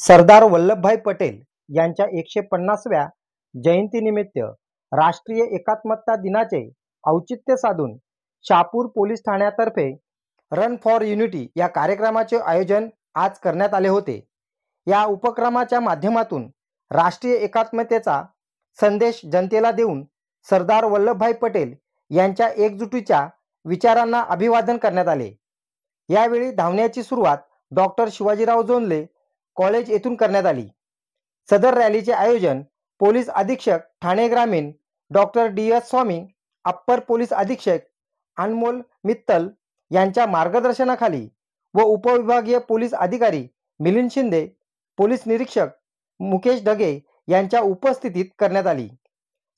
सरदार वल्लभभाई पटेल यांच्या 150व्या जयंतीनिमित्त राष्ट्रीय एकात्मता दिनाचे औचित्य साधून शहापूर पोलीस ठाण्यातर्फे रन फॉर युनिटी या कार्यक्रमाचे आयोजन आज करण्यात आले होते। या उपक्रमाच्या माध्यमातून राष्ट्रीय एकात्मतेचा संदेश जनतेला देऊन सरदार वल्लभभाई पटेल यांच्या एकजुटीच्या विचारांना अभिवादन करण्यात आले। यावेळी धावण्याची सुरुवात डॉक्टर शिवाजीराव जोंधळे कॉलेज येथून करण्यात आली। सदर रॅलीचे आयोजन पोलीस अधीक्षक ठाणे ग्रामीण डॉक्टर डी.एस. स्वामी, अप्पर पोलीस अधीक्षक अनमोल मित्तल यांच्या मार्गदर्शनाखाली व उपविभागीय पोलीस अधिकारी मिलिंद शिंदे, पोलीस निरीक्षक मुकेश ढगे यांच्या उपस्थितीत करण्यात आली।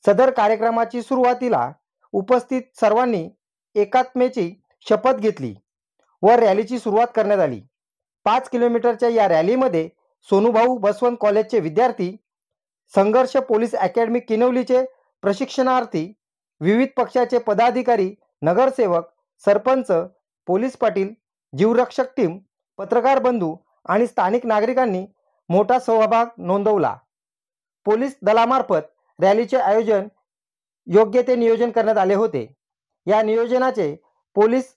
सदर कार्यक्रमाची सुरुवातीला उपस्थित सर्वांनी एकात्मतेची शपथ घेतली व रॅलीची सुरुवात करण्यात आली। 5 किलोमीटरच्या या रॅलीमध्ये सोनूभाऊ बसवंत कॉलेजचे विद्यार्थी, संघर्ष पोलीस अकॅडमी किनवलीचे प्रशिक्षणार्थी, विविध पक्षाचे पदाधिकारी, नगरसेवक, सरपंच, पोलीस पाटील, जीवरक्षक टीम, पत्रकार बंधू आणि स्थानिक नागरिकांनी मोठा सहभाग नोंदवला। पोलीस दलामार्फत रॅलीचे आयोजन योग्य ते नियोजन करण्यात आले होते। या नियोजनाचे पोलीस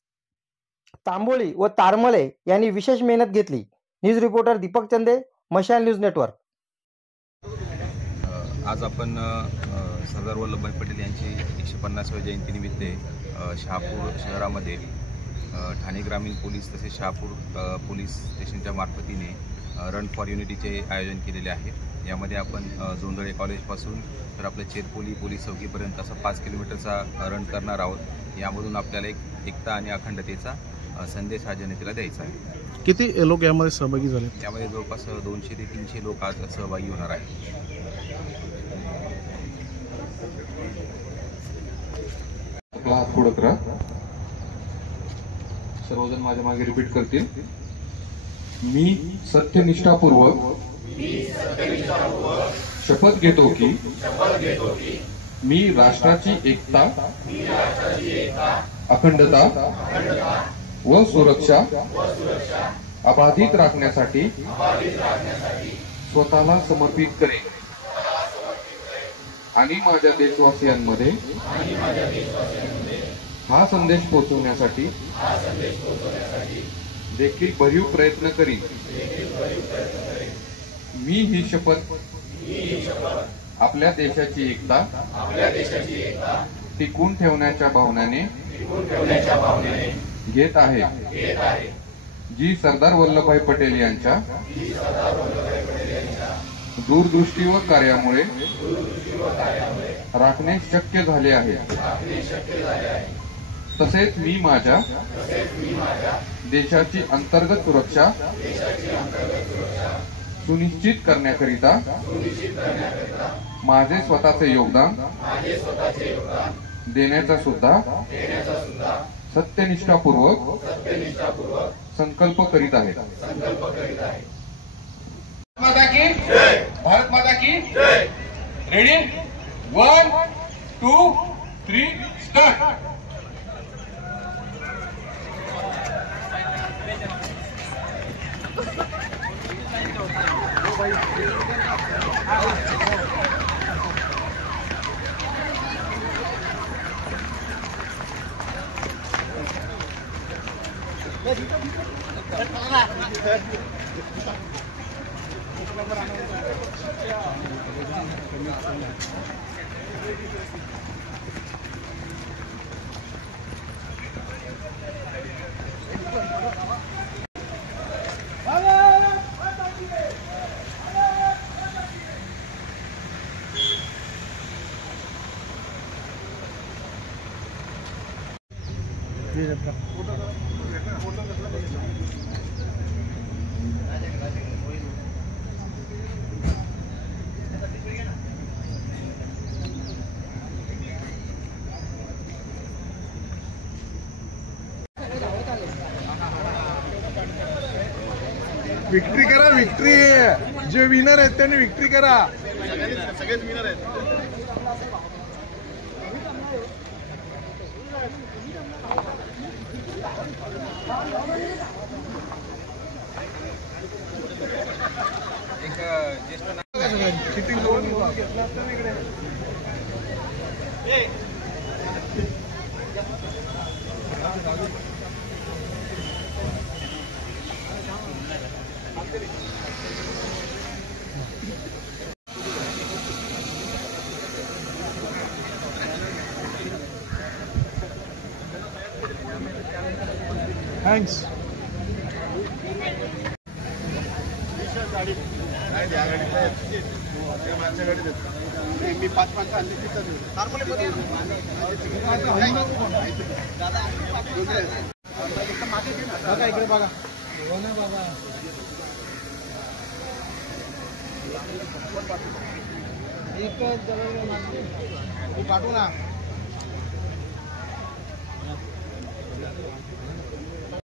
तांबोळी व तारमळे यांनी विशेष मेहनत घेतली। न्यूज रिपोर्टर दीपक चंदे, मशाल न्यूज नेटवर्क। आज आपण सरदार वल्लभभाई पटेल यांची 150व्या जयंतीनिमित्त शहापूर शहरामध्ये ठाणे ग्रामीण पोलीस तसेच शहापूर पोलीस स्टेशनच्या मार्फतीने रन फॉर युनिटीचे आयोजन केलेले आहे। यामध्ये आपण जोंधळे कॉलेजपासून तर आपल्या चेरपोली पोलीस चौकीपर्यंत असा 5 किलोमीटरचा रन करणार आहोत। यामधून आपल्याला एकता आणि अखंडतेचा संदेश हा जनतेला द्यायचा आहे। किती लोक यामध्ये सहभागी झाले? यामध्ये जवळपास 200 ते 300 लोक आज सहभागी होणार आहेत। सर्वजण माझ्या मागे रिपीट करतील। मी सत्यनिष्ठापूर्वक शपथ घेतो की मी राष्ट्राची एकता, अखंडता व सुरक्षा अबाधित राखण्यासाठी स्वतःला समर्पित करेन आणि माझ्या देशवासियांमध्ये हा संदेश पोहोचवण्यासाठी देखील भरीव प्रयत्न करीन। मी ही शपथ आपल्या देशाची एकता टिकवून ठेवण्याच्या भावनेने घेत आहे, जी सरदार वल्लभभाई पटेल यांच्या दूरदृष्टी व कार्यामुळे राखणे शक्य झाले आहे। तसेच मी माझ्या देशाची अंतर्गत सुरक्षा सुनिश्चित करण्याकरिता माझे स्वतःचे योगदान देण्याचा सुद्धा सत्यनिष्ठापूर्वक संकल्प करीत आहे। माता की जय, भारत माता की जय। Ready 1 2 3 start. विक्ट्री करा, विक्ट्री। जे विनर आहेत त्यांनी विक्ट्री करा। सगळेच विनर आहेत। किती लोन घेतला असता ना इकडे. थँक्स. नाही त्या गाडीत माझ्या गाडीत मी 5 माणसं आणली तिथं इकडे बघा. हो ना बाबा. एकच पाठवू ना.